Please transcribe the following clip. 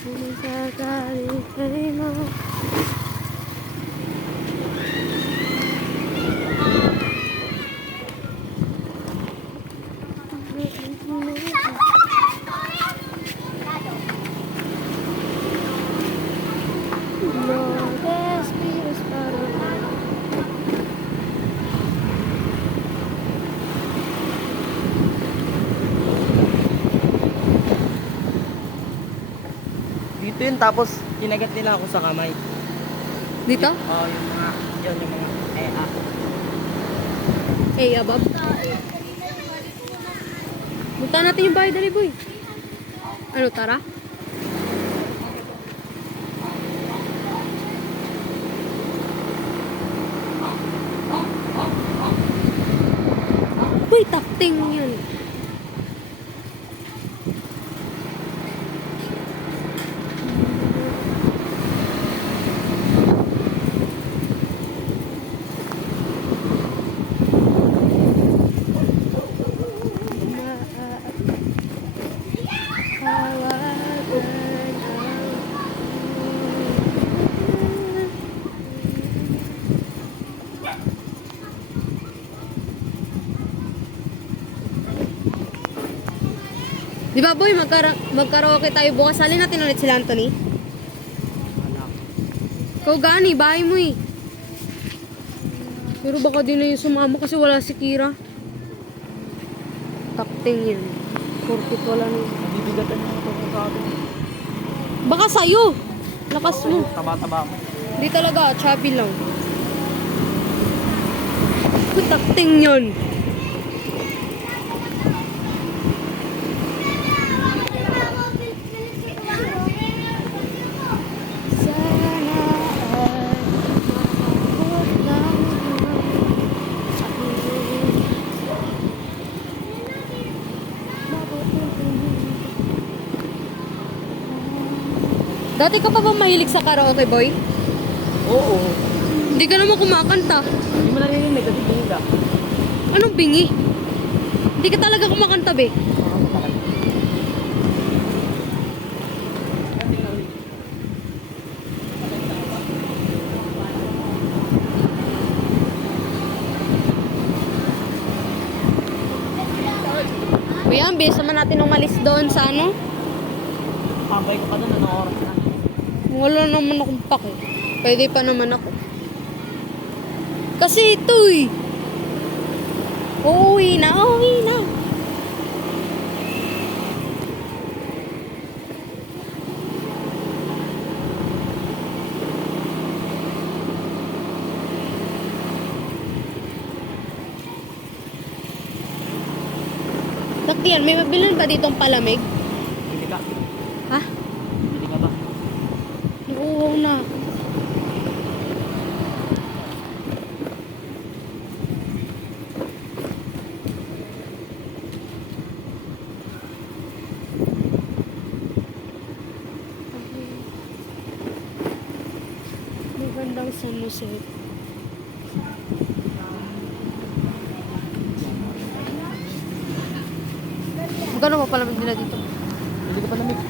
Sumasakali mo. No despides para mí. Dito yun, tapos kinagat nila ako sa kamay. Dito? Oo, yung mga, yun, yung mga, Hey, abab. Punta natin yung bahay, dali boy. Ano, tara? Uy, takting yun. Di ba boy, magkaraoke tayo bukas. Salin natin ulit sila Anthony. Ikaw gani, bahay mo eh. Pero baka din na yung sumama kasi wala si Kira. Takting yan. Porkit wala na yun. Nabibigatan yung ito sa atin. Baka sa'yo. Lakas mo. Taba-taba mo. Hindi talaga, chubby lang. Takting yun. Dati ka pa ba mahilig sa karaoke, boy? Oo. Hindi ka naman kumakanta. Hindi mo narinig kasi binga. Anong bingi? Hindi ka talaga kumakanta, be. Kuya, bilis naman natin umalis doon sa ano? Pabay ko pa doon, anong oras na? Wala naman akong pake. Pwede pa naman ako. Kasi ito eh. Uuwi na, uuwi na. Saktiyan, may mabilan ba ditong palamig? Bili ka. Ha? Bili ka ba? Oo na. Magandang sunset. Magkano pa palamig nila dito? Bili ka pa lamig.